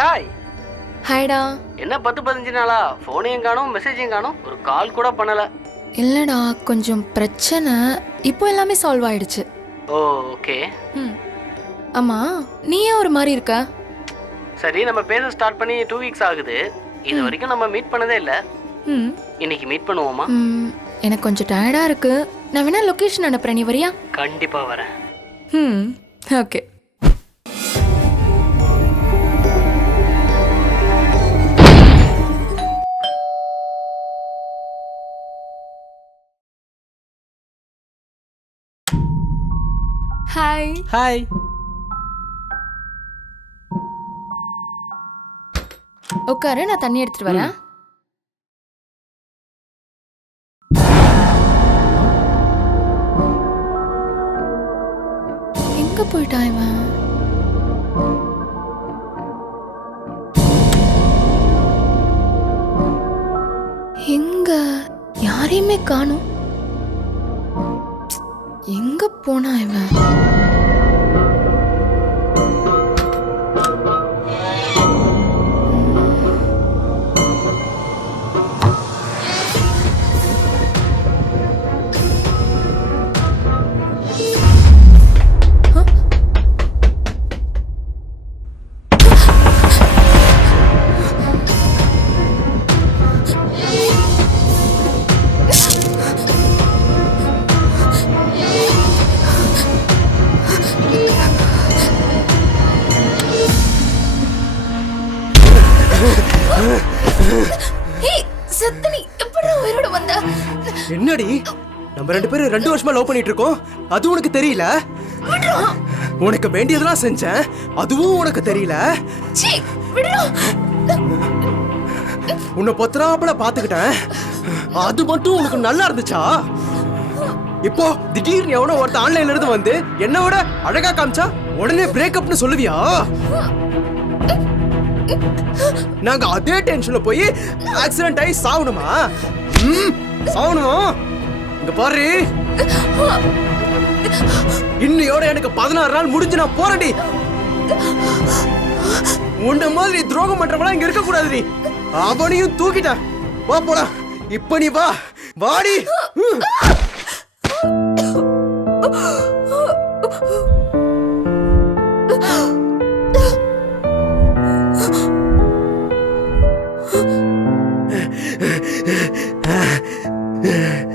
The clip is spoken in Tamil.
ஹாய்டா என்ன பத்து பதினஞ்சு நாளா? ஃபோனையும் காணும் மெசேஜையும் காணும். ஒரு கால் கூட பண்ணல. இல்லைடா கொஞ்சம் பிரச்சனை. இப்போ எல்லாமே சால்வ் ஆயிடுச்சு. ஓ ஓகே ம். ஆமா நீ ஏன் ஒரு மாதிரி இருக்க? சரி நம்ம பேச ஸ்டார்ட் பண்ணி டூ வீக்ஸ் ஆகுது. இது வரைக்கும் நம்ம மீட் பண்ணதே இல்ல. ம். இன்னைக்கு மீட் பண்ணுவோமா? ம், எனக்கு கொஞ்சம் டயர்டா இருக்கு. நான் வேணா லொகேஷன் அனுப்புறேன். நீ வரியா? கண்டிப்பா வரேன். ம். ஓகே ஹாய் ஹாய் உட்காரு நான் தண்ணி எடுத்துட்டு வரேன். எங்க போயிட்டான் இவன்? எங்க? யாரையுமே காணும். எங்க போனா இவன்? சத்தனி எப்படி உயிரோட வந்த? என்னடி? நம்ம ரெண்டு பேரும் ரெண்டு வருஷமா லவ் பண்ணிட்டு இருக்கோம். அது உனக்கு தெரியல? உனக்கு வேண்டியதெல்லாம் செஞ்சேன். அதுவும் உனக்கு தெரியல? உன்னை பத்திராப்பல பாத்துக்கிட்டேன் அது மட்டும் உனக்கு நல்லா இருந்துச்சா? இப்போ திடீர்னு எவனோ ஒருத்த ஆன்லைன்ல இருந்து வந்து என்ன விட அழகா காமிச்சா உடனே பிரேக்கப்னு சொல்லுவியா? நாங்க அதே டென்ஷன்ல போய் ஆக்சிடென்ட் ஆகி சாவணுமா சாவணுமா இங்க பாரு. இன்னையோட எனக்கு பதினாறு நாள் முடிஞ்சு நான் போறேன்டி. உன்ன மாதிரி துரோகம் பண்றவனா இங்க இருக்க கூடாதுடி. அவனையும் தூக்கிட்டேன் வா போலாம். இப்ப நீ வா. வாடி. 嗯。